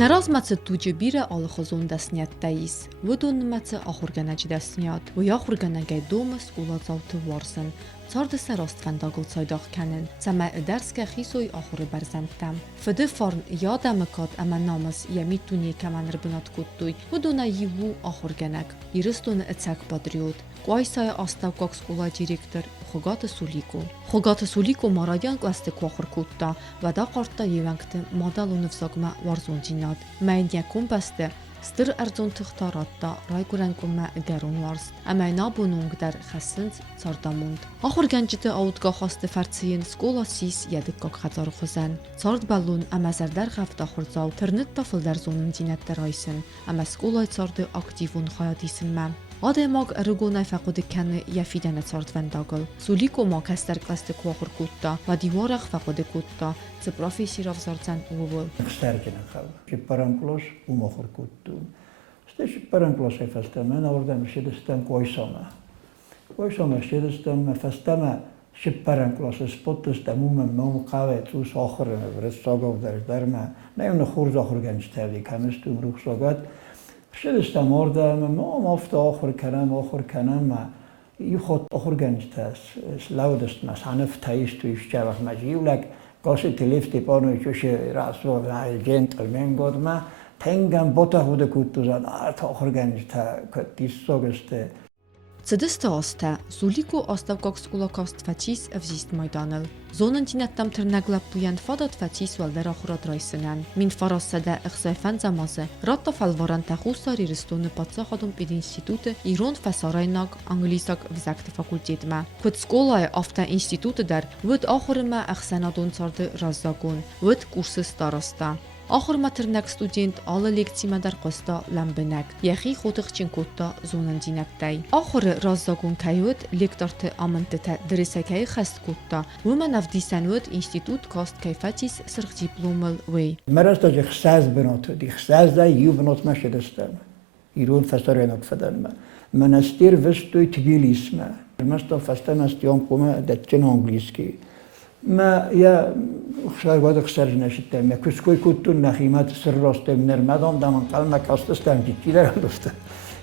Narazmace tuđe bire alăvărzon desniet teis, vădonmace ahorganaj desniat, vă ahorganagay domas ulazaute warsen, Zarde serast vendagel zuidach kennen, zame ederske chisoy ahore berzentem. Fede farn yadamekat ama namas yamituni keman rbunat kuttui, vădona yivu ahorganak, iristone etzek patriot. Quaisaya astavkak skola direktor Хуыгаты Сулико. Хуыгаты Сулико марадян класте квахыр кутта, вада карта евангте мадалуны взагма варзонтинат. Майня компасте стыр арзон тыхтаратта райгурангума гарон варст. Амайна бунунгдар хасынц цардамунд. Ахурганчите аутга хасте фарциен скола сис ядыккак хазар хозан. Цард балун амазардар хафта хурзау тырнет тафылдар зонын динетте райсын. Ама скола царды активун хаядисынма. Ademag rugónai fekudi kenni jefidene cart vendagol. Sулико ma kester klaste kvakhur kutta, va divarach fekudi kutta, ce profesi ravzarcan uvol. Sterkene khal. Paranklos umokhur kuttu. Stesh paranklos efastem, na ordem shedestem koysama. Koysama shedestem fastama paranklos spottestem mom qavet us akhir vrestagov darma. Neun khurz akhir gansteli kanestum rukhsagat. شدستم آردم ما مافت آخر کنم ما یخوت آخر گنجت است لودست مسانف تایست تویش جواب مجیولک گاش تلیفتی پانوی چوش راسو جنتلمن گود ما تنگم بوتا خود کتوزان آرت آخر گنجت کتیس سوگسته Цедесте асте, Сулико аставкак скула каст фачис авзист майданел. Зонан тинеттам тернеглап буян фадат фачис валдер ахурат райсенен. Мин фарасседе ихсайфан замазе. Ратта фалваран тахусари ристоне паца хадум пид институте Ирон фасарайнак англисак визакте факультетме. Кут сколай афта институте дар вуд ахурме ихсенадон царде раззагун. Вуд курсы староста. آخر ما ترنک استودنت آل لکتی ما در قستا لمبنک یخی خودخ چین کوتا زونن دینک دی آخر رازداگون کیود لکتارت آمنته درسکای خست کوتا و من افدیسنود انستیتوت کاست کیفتیس سرخ دیپلومل وی مرست از خساز بنات دی خساز دا یو بنات ما شدستم ایران فستارینک فدان ما منستیر وستوی تبیلیس ما مستا فستان استیام کومه دچن انگلیسکی ما یا خسارگاد خسارج نشدم ما کسکوی کتون نخیمت سر راستم نرمدام دامن قلم کاستستم کی درم دفته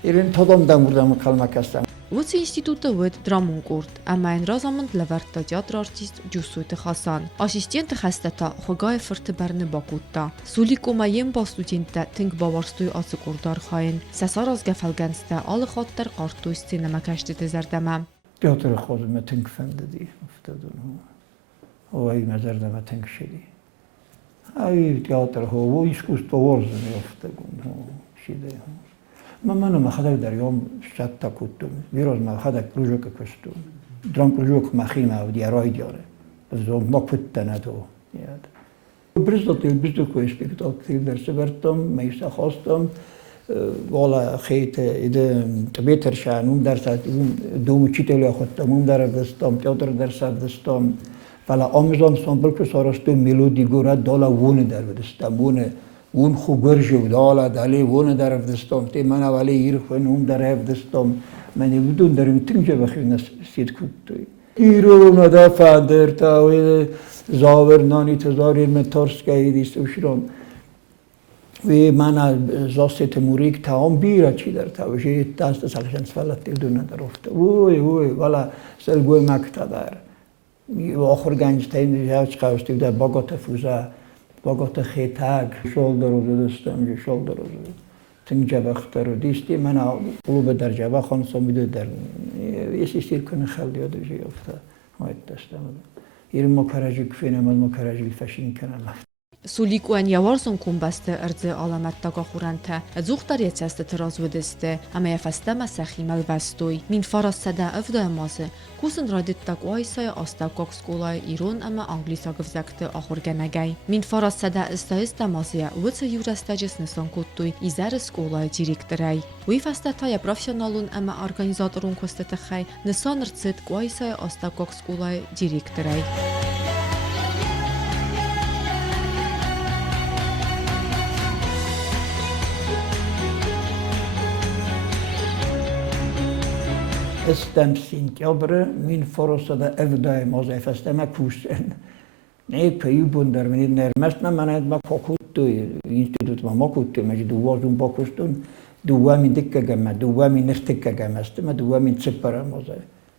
ایران تدام داموردام قلم کاستم وقت انستیتوت ود درامون کرد اما این رازمند لورد تئاتر آرتیست جوسوت خاصان آسیستنت خسته تا خگاه فرت برن باکوتا سولیکو ما یم با استودنت تنگ باورستوی آسکوردار خاین سسار از گفلگنسته آل خاطر قارتوی سینما کشته زردمم تئاتر خودم تنگ فندی افتادم وای مزردم تنگ شدی. ای تئاتر ها و ایسکوستو ورز میافتگم شده. منم خدای دریام شت کتم. ویروز ما خدای پروژه کشتم. درام پروژه مخیم و دیارای دیاره. بزرگ ما کت ندو. یاد. برزدتی کوی اسپکتاتور درس برتم میشه خواستم. والا خیت ایده تبیتر شانم درس دوم چیتلی خودم در دستم تئاتر درس دستم. ولی آموزان سومبل که سراسته ملودی گوره دالا وونه در بدستم وون خوگرجو دالا دالی وونه در بدستم تی من اولی ایر خونم در بدستم من بدون دریم تنجه بخیر نسید کتوی ایرون دا فادر تاوی زاور نانی تزاری من ترسکه ایدیست وشرم و من زاست موریک تام بیره چی در تاوشی دست سالشن سفالتی دونه در افته وی ولی سلگوی مکتا دار آخر گنج تایم دیگر چکاوستی در باگات فوزا باگات خیتاگ شال دروزه دستم شال دروزه تنگ جبختر رو دیستی من قلوب در جبه خانسا میده در یه سیستیر کنه خیلی یاد بجی افته مایت دستم ایرم مکرجی کفینم از مکرجی فشین کنم Сулико ан яварсон кумбасте арзе аламаттага хуранте зухтар яцасте тираз ведесте ама яфастама сахимал вастой мин фарасада авда мазе кусен радиттак ойсая астакок сколай ирон ама англисаг взакте ахурганагай мин фарасада истаиста мазе вца юрастаджес несон куттуй изар сколай директорай уи фастатая профессионалун ама организаторун костете хай несон рцет ойсая астакок сколай директорай استم سینتیابر من فرستاده evdayım az efesteme kusen. Ne peyu bundar minid nermest na manayet ma kokut توی اینستیتوت ما کوت مجی دوازون با کستون دوامین دکگم دوامین نستکگم است ما دوامین سپرم وزه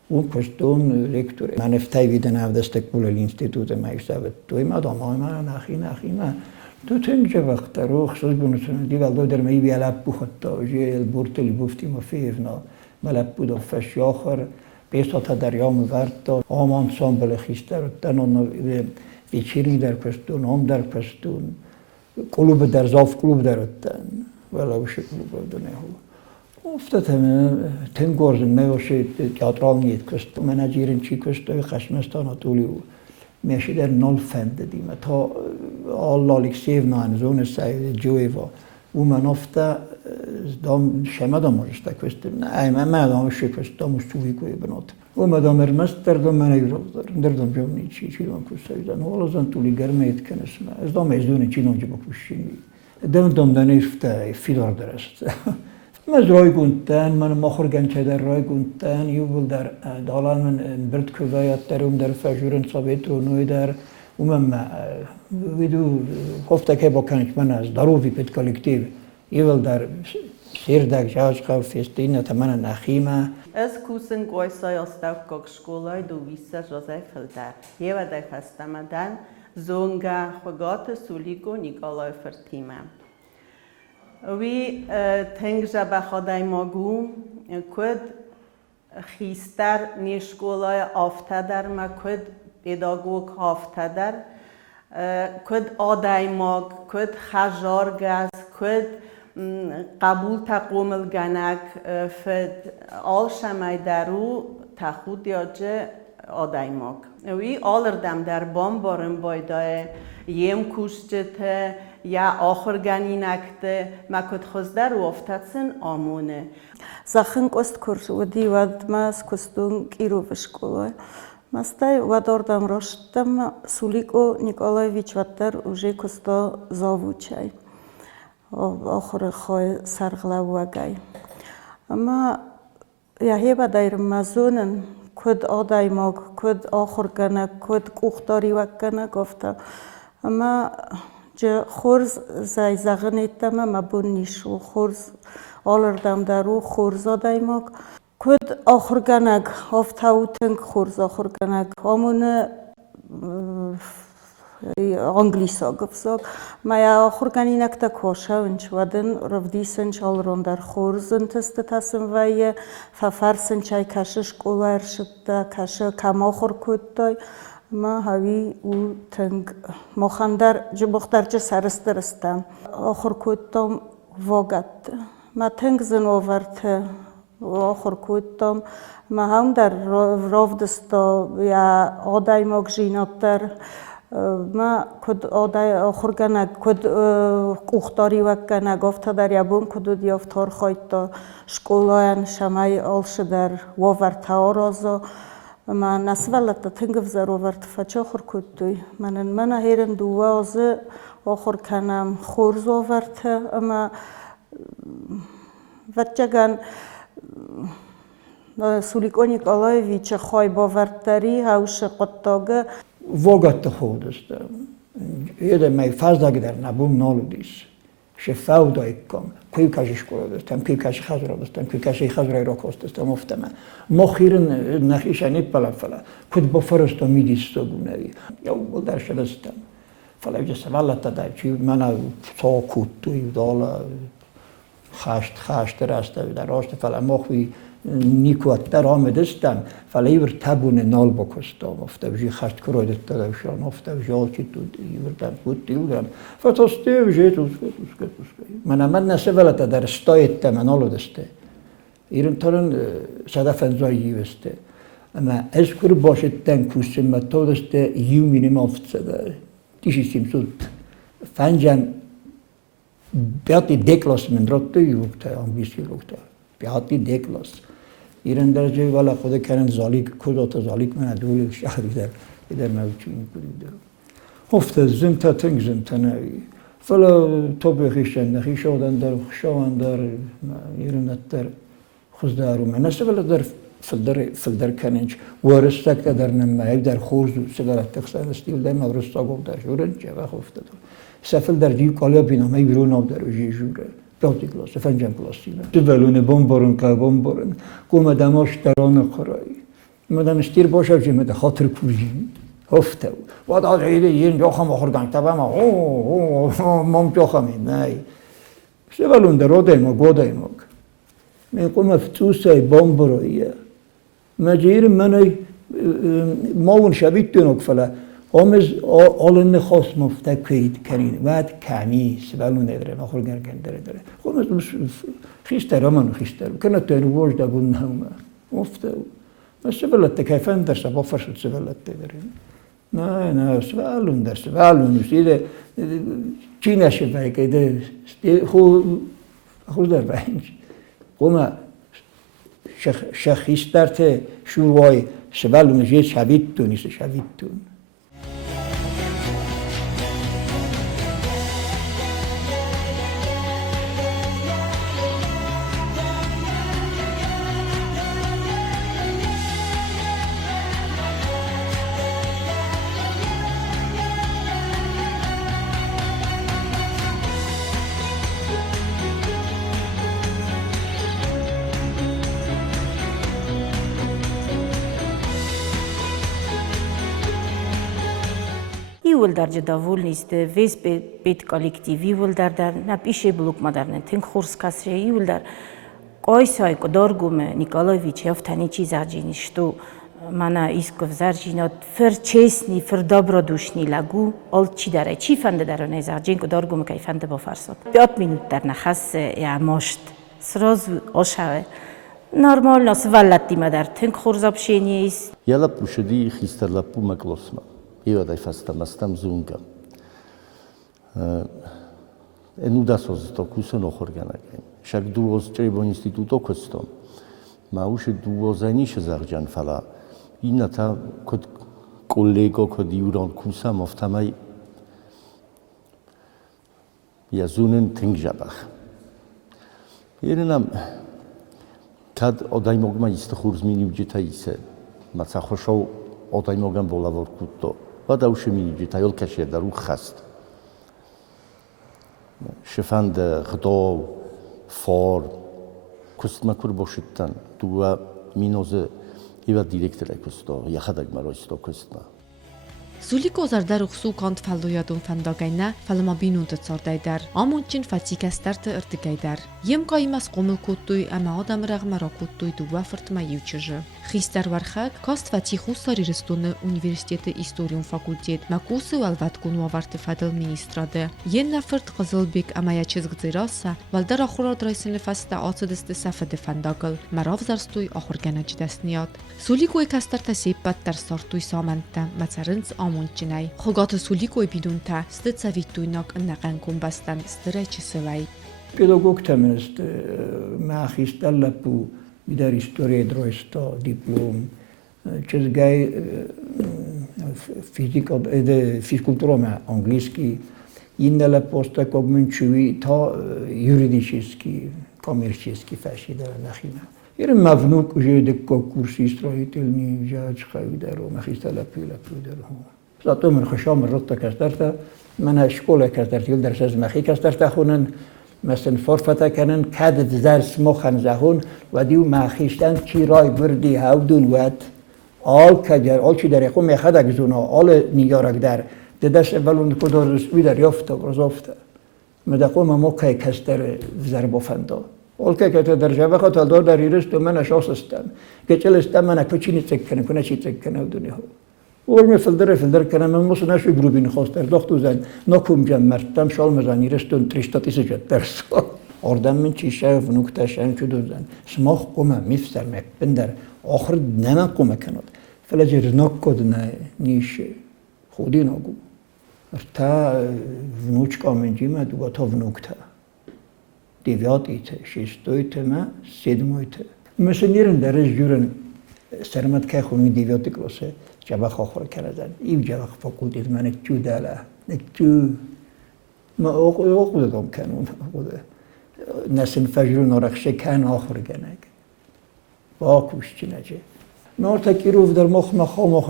اون کستون رکتور من افتای ویدن هم دستکبول الانستیتوت ما ایستاد توی ما دامای من نخی ما تو تنجا وقت رو خصوص بنوشن دیگر دو در می بیالب بخواد جیل برتلی بفتیم و فیفنا ملب بود و فش آخر بیسات دریام ورد تا آمان سامبل خیستر و تنون ویچیری در پستون هم در پستون کلوب در زاف کلوب در تن ولی وش کلوب دنیا هو افتاد همه تنگورز نوشه تئاترال نیت کست من اجیرن چی کست و خشمستان اتولیو میشه در نال فند دیم تا آلالیک سیو نانزون سعید جوی و من افته دام شما دام رشته کستم نه من دام شکست دام سولیکو بنات و مدام ارمست دردم من ایراد دردم جمعی چی دام کسایدن حالا زن تولی گرمیت کنسم از دام ازدونی چی نونجا بکوشینی دام دانیفته فیلار درست من رای گونتن من مخورگن چه در رای گونتن یوبل در دالان من برد کویات درم در فجورن ثابت رو نوی در و من ویدو گفته که با کنش من از داروی پت کالکتیو یوبل در سیر در جاج خو فستین تمن نخیمه از کوسن گویسای استاو کاک شکولای دو ویسا جوزای فلتر یه و در فستمدن زونگا خوگات سولیکو نیکالای فرتیمه وی تنگجا بخدای ماگو کد خیستر نیشکولای آفته در ما کد پیداگوگ آفته در کد آدای ماگ کد خجار گز کد قبول تقومل گنک فد آل شمای درو تخود یاجه آدای ماگ وی آلردم در بام بارم بایدای یم کشته یا آخر گنی نکته مکت خزده رو افتادن آمونه. زخن کست کرد و دیواد ماس کستون کیرو بشکوله. ماستای واداردم رشتم سولیکو نیکولایویچ واتر уже کستا زاوچای. آخر خواه سرغلو وگای. اما یه بدایر مزونن کد آدای ماگ کد آخر گنه کد کوختاری وگنه گفته. اما جا خورز زای زغنیتم ما بونیشو خورز آلردم درو خورز آدای ماگ کد آخر گنگ آفتاوتنگ خورز آخر گنگ آمونه انگلیسا گفت ما یا آخر گنی نکتا کوشا ونچ ودن رفدیسنچ آلرون در خورزن تست تاسم وایه ففرسن چای کشش کولار شده کشه کم آخر کدای ما هاوی او تنگ مخندر جبختر چه سرسترستم آخر کدام واقعت ما تنگ زن آورده آخر کدام ما هم در رافدستا یا آدای ماگژیناتر ما کد آدای آخر گنگ کد کوختاری وگنه گفته در یابون کدود یافتار خواهد تا شکولاین شمای آلش در وورد آرازا ما نسولت تنگف زروورد فچه آخر کدوی من هیرن دوازه آخر کنم خورز آورده اما وچگان سولیکو نیکولایویچ خواه باورداری هاوش قطاگه واقعا خود است. یه می فازدار در نبود نالودیس. شفاو دایکم. کی کاش شکل داشتم، کی کاش خزر داشتم، کی کاش خزر را کاست داشتم افتم. مخیرن نخیشانی فلا. کد با فرست میدیست گونه‌ای. یا بودار شده استم. فلا وجه سوالات داد. چی من سا کودوی دالا خاشت راست در راست فلا مخوی نیکوات در آمده استم فلا ایور تبون نال بکستم افته وجه خشت کرده تداشان افته وجه آلچی تو ایور در بود دیودم فتاسته وجه توسکه من نسولت در استایت من آلو دسته ایران ترن صدف انزایی وسته اما از کر باشد تن کوسم متو دسته یومینیم افته داره دیشی سیمسود فنجان بیاتی دکلاس من رفته یوکتا انگلیسی یوکتا بیاتی دکلاس ایران درجه والا خود کردن زالیک کدوم زالیک من دولی شهری در موچین بودیم هفته زنتا تنگ زنتا نوی فلا توبه خیشن نخیشادن در خشوان در ایران در خزدارو من نسه ولی در فلدر کننج ورسته که در نمایی در خورز سگارت تخصیل استیل در مورسته گفت در جورن چه وقت افتاد سفل در جیب کالا بینم ای بیرون آب در وجه جوره پیاتی کلاس فنجم کلاسی نه سوالونه بمبارن که بمبارن قوم دماش دران خرایی مدام استیر باشه چه مده خاطر کوزی هفته و بعد عیده یه جا خم آخر گنگ تبا ما مام جا خمی نه سوالون در روده ما گوده ما من قوم فتوسه بمباراییه مجیر منای ما اون شبیه دونک فلا آمز آلن خاص مفتکرید کنید بعد کمی سوالون نداره آخر گرگن داره خب خیستر آمانو خیستر کنه تو اینو وجد بون نهمه مفته ما سوالت کیفن درس با فرشت سوالت داره نه سوالون درس سوالون سیده چی نشه باید که خود در بینج قوم شخیسترت شوروی سوالون جه شبیه نیست شبیه تون در جداول نیست ویز بیت کالکتیوی ول در نپیشه بلوک مدرن تنگ خورس کسری ول در قایسای کدارگوم نیکالایویچ یافتنی چیز عجینیش تو منا ایسکوف زرجینات فر چسنی فر دابرا دوشنی لگو آل چی داره چی فنده در اون زرجین کدارگوم کی فنده با فرسات 5 مینوت در نخست یا ماشت سراز آشوه نرمال ناس ولتی مدر تنگ خورزاب شینیست یالا پوشدی خیستر لپو مکلوسما ایوادای فستم استم زونگم enudashoz to kusen ochorganagem. Však dôvoz čejbo instituto kostom. Ma už dôvození se zarjan fala. Ina ta kod kolego kod juron kusam oftamaj jazunen tingjabach. Jerenam kad odajmogma ist churzmini uđeta ise. Maca chošov odajmogam bolavor kutto. Vada už mi uđeta jolkaše daru chast. شفند خدا فار کست مکر باشدن تو مینوز ایو دیرکتر کستا یا خداگ مرایستا کستنا Сулико зардар ухсу конт фаллуядун фандагайна фалма бинунта цардайдар амунчин фатикастарты ыртыгайдар ем каймас қомыл куттуй ама адам рагмара куттуй дуа фыртма ючыжы хистар вархак каст фатихусари рестуны университеты историум факультет макусы валват кунуа варты фадыл министрады ен нафырт қызылбек амая чизгзираса валдар ахурад райсыны фаста ацыдысты сафады фандагыл марав зарстуй ахурганачдасният Сулико кастарта сеппаттар сартуй саманта мацарынц Мадинайы. Хуыгаты Сулико бидунта стыца витуйнак наган кумбастан стырайчы сылай. Педагог темест махисталла пу видар история дройста диплом. Чезгай физика физкультура английский. Иннела поста когменчуи та юридический, коммерческий фашида нахина. Ир мавнук уже декко курсы строительный жач хайдару махисталла пила пудару. Зато من خشام الرطة كسترتا من شكولة كسترت يل درس مخي كسترتا خونن مثلا فرفتا كنن كاد درس مخن زهون وديو مخيشتن چی رای بردی هودون ود آل کجر آل چی در یکو میخدک زونا آل نیارک در دست اولون کدار رسوی در یافته رزافته مدقو ما که کستر ضرب فندا آل که در جبه خاطر دار در ایرست و من اشاس استم که چل استم من اکچینی تکنه کنه چی تکنه ودونی ها اول فلدر کنم من مثلا نشوی گروبین خواستر داخت و زن نکوم جمرتم شال مزانی رستون تریشتاتی سجد درس آردم من چی شاف نکته شان شد و زن سماخ قومه میفسر مپندر آخر نم قومه کناد فلجر نکود نه نیشه خودی نگو تا ونوچ کامنجی ما دوگا تا ونوکته دیویات ایته شیستویت ما سیدمویت مثل نیرن درش جورن سرمت که خونی دیویاتی کلاسه جواب خواهر کردن. این جواب فکولیت من تو داره. تو ما آخوده دام کنون آخوده. نسل فجر نارخشه کن آخر کنگ. با کوشش نجه. نارتا کیروف در مخ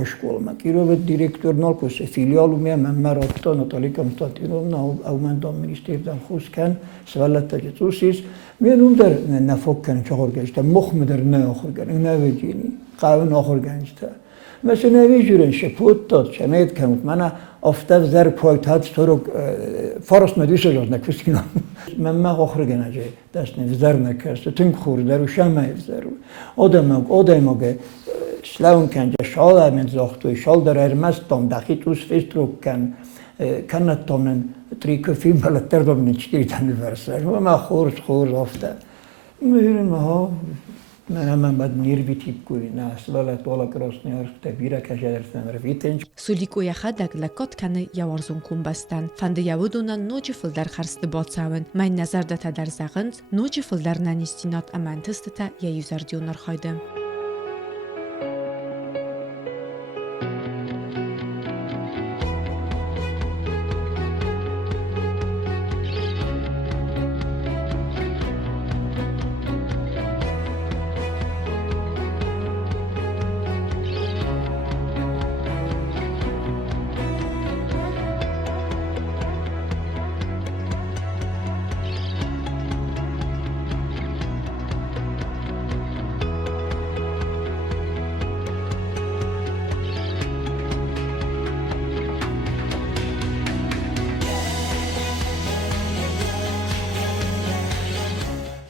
شکول ما کیروف دیرکتور نالکوس فیلیالو میام مراتتا ناتالی کنستانتینوف نه او من دام منیستر دام خوش کن سوالت تجسوسیس میانم در نفوک کن چهار گشته مخ در نه آخر کن نه وجینی قاون آخر گنجته مثلا نویجورن شپوت داد شمید کمت من افتاد زر پایت هات سرک فارس ندیشه جز نکوسینا من آخر گنجه دست نفزر نکرد تنگ خور درو شمه زرو آدماگه سلام کنجا شال من زاختوی شال در ارمستم دخی توس فستروک کنت تامن تریکو فیلم بلتر دامن چکیدن برسر و ما خورز افتاد میریم ها من بعد نيربي تيبكوي ناس ولات ولا كراسني عرف تبيرة كشدرتن رفيتنج Սուլիկո յախադակ լակոտ կանը яwarзун кумбастан фанды явудунан ночи фылдар харсты бацавын майн назарда тадар загынц ночи фылдарнан истинат амантыстыта я юзардионар хайды